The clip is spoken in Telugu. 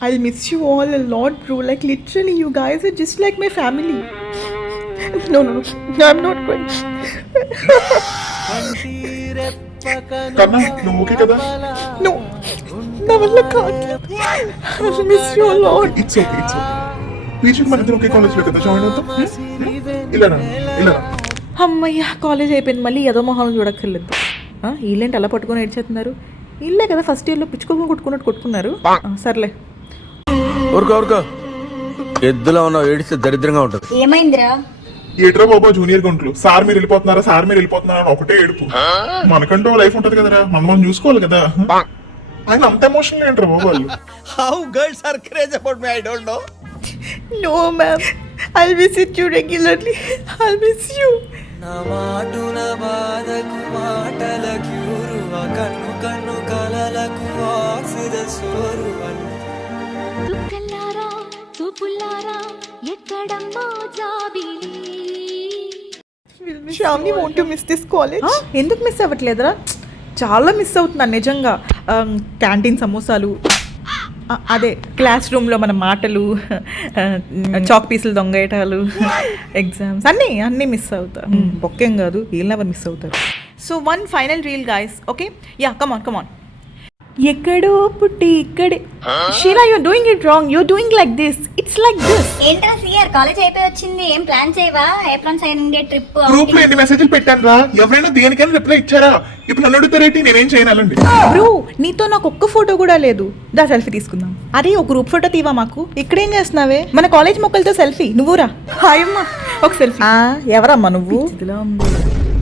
I'll miss you all a lot, bro. Like literally, you guys are just like my family. No, I'm not going. కన్నా నువ్వు ఓకే కదా? No, నా వల్ల కాదు. I'll miss you a lot. It's okay. పీజీకి మన ఇద్దరు ఒకే కాలేజ్లో కదా జాయిన్ అవుతాం. ఇలా అమ్మయ్య కాలేజ్ అయిపోయింది, మళ్ళీ ఏదో మొహాలను చూడక్కర్లేదు. వీళ్ళేంటి అలా పట్టుకొని ఏడ్చేస్తున్నారు? వీళ్ళే కదా ఫస్ట్ ఇయర్లో పిచ్చుకోకుండా కొట్టుకున్నారు. సర్లే ఊరుకో ఎద్దులో ఉన్న ఏడిస్తే దరిద్రంగా ఉంటుంది. ఏమైందిరా? ఏట్రా బాబా జూనియర్ గుంట్లు, సార్ మీరు వెళ్ళిపోతున్నారా అని ఒకటే ఏడుపు. మనకంటూ లైఫ్ ఉంటది కదరా, మనం చూసుకోవాలి కదా. ఆయన అంత ఎమోషనల్ ఏంట్రా బాబు వాళ్ళు? How girls are crazy about me I don't know. No ma'am, I'll visit you regularly. I'll miss you. నా మాటున బాధకు మాటల క్యూరువ కన్ను కలలకు oxygen సోరువ దుఃఖలారా చూపులారా ఎక్కడమ్మో Jabili. Shamni, want to miss this college? ఎందుకు మిస్ అవ్వట్లేదురా? చాలా మిస్ అవుతున్నాను నిజంగా. క్యాంటీన్ సమోసాలు, అదే క్లాస్ రూమ్లో మన మాటలు, చాక్ పీసులు దొంగేయటాలు, ఎగ్జామ్స్ అన్నీ మిస్ అవుతా. బొక్కేం కాదు, వీళ్ళు ఎవరు మిస్ అవుతారు. So one final reel guys. Okay, yeah come on. ఎక్కడో పుట్టి ఇక్కడే. Sheela, you're doing it wrong. You're doing like this. It's like this. ఏంట్రా సిఆర్, కాలేజ్ అయిపోయి వచ్చింది, ఏం ప్లాన్ చేయవా? ఏప్రిల్ సైన్ ఇండియా ట్రిప్. గ్రూప్ లో ఎన్ని మెసేజ్లు పెట్టాను రా, ఎవరైనా దేనికైనా రిప్లై ఇచ్చారా? ఇప్పుడు నన్ను అడుగుతారేంటి, నేనేం చేయనాలండి? బ్రో, నీతో నాకు ఒక్క ఫోటో కూడా లేదు. దా సెల్ఫీ తీసుకుందాం. అరే ఒక గ్రూప్ ఫోటో తీవా మాకు. ఇక్కడేం చేస్తున్నావే? మన కాలేజ్ మొక్కలతో సెల్ఫీ. నువ్వురా. హాయ్ అమ్మా, ఒక సెల్ఫీ. ఎవరమ్మా నువ్వు?